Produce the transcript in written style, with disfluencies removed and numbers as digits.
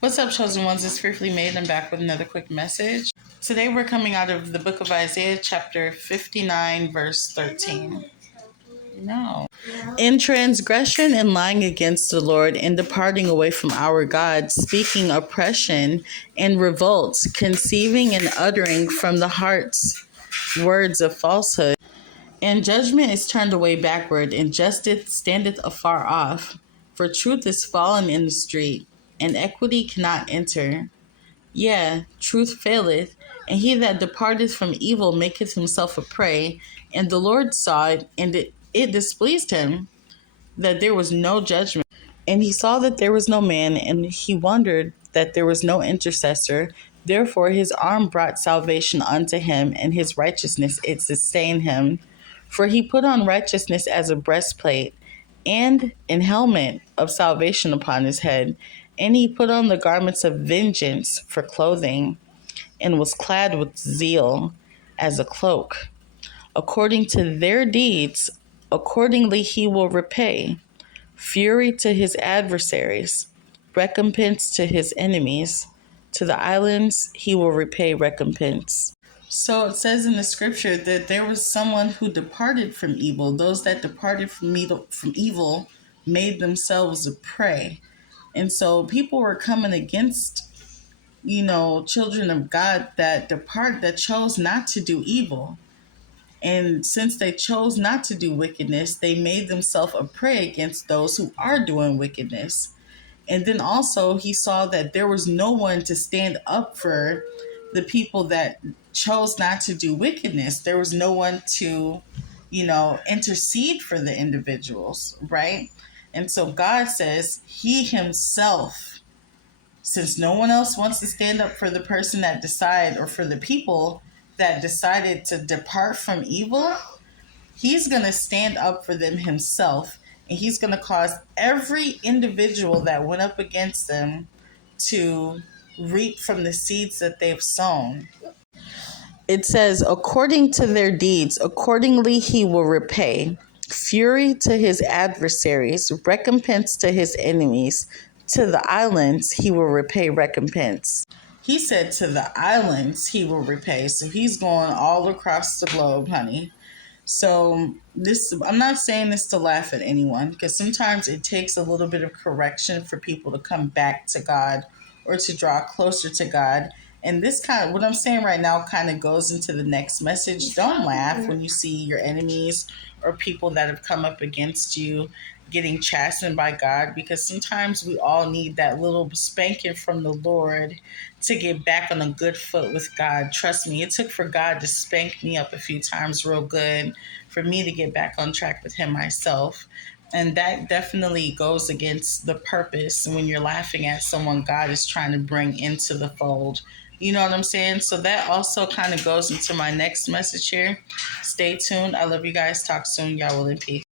What's up, chosen ones? It's Fearfully Made. I'm back with another quick message. Today we're coming out of the book of Isaiah, chapter 59, verse 13. No. In transgression and lying against the Lord and departing away from our God, speaking oppression and revolts, conceiving and uttering from the hearts words of falsehood. And judgment is turned away backward, and justice standeth afar off. For truth is fallen in the street, and equity cannot enter. Yea, truth faileth, and he that departeth from evil maketh himself a prey. And the Lord saw it, and it displeased him that there was no judgment. And he saw that there was no man, and he wondered that there was no intercessor. Therefore his arm brought salvation unto him, and his righteousness it sustained him. For he put on righteousness as a breastplate, and an helmet of salvation upon his head. And he put on the garments of vengeance for clothing, and was clad with zeal as a cloak. According to their deeds, accordingly he will repay. Fury to his adversaries, recompense to his enemies. To the islands he will repay recompense. So it says in the scripture that there was someone who departed from evil. Those that departed from evil made themselves a prey. And so people were coming against, children of God that chose not to do evil. And since they chose not to do wickedness, they made themselves a prey against those who are doing wickedness. And then also he saw that there was no one to stand up for the people that chose not to do wickedness. There was no one to, intercede for the individuals, right? And so God says he himself, since no one else wants to stand up for the person that decided, or for the people that decided to depart from evil, he's going to stand up for them himself. And he's going to cause every individual that went up against them to reap from the seeds that they've sown. It says, according to their deeds, accordingly he will repay. Fury to his adversaries, recompense to his enemies. To the islands he will repay recompense. He said to the islands he will repay. So he's going all across the globe, honey. So I'm not saying this to laugh at anyone, because sometimes it takes a little bit of correction for people to come back to God or to draw closer to God. And this what I'm saying right now kind of goes into the next message. Don't laugh when you see your enemies or people that have come up against you getting chastened by God, because sometimes we all need that little spanking from the Lord to get back on a good foot with God. Trust me, it took for God to spank me up a few times real good for me to get back on track with him myself. And that definitely goes against the purpose when you're laughing at someone God is trying to bring into the fold. You know what I'm saying? So that also kind of goes into my next message here. Stay tuned. I love you guys. Talk soon. Y'all will in peace.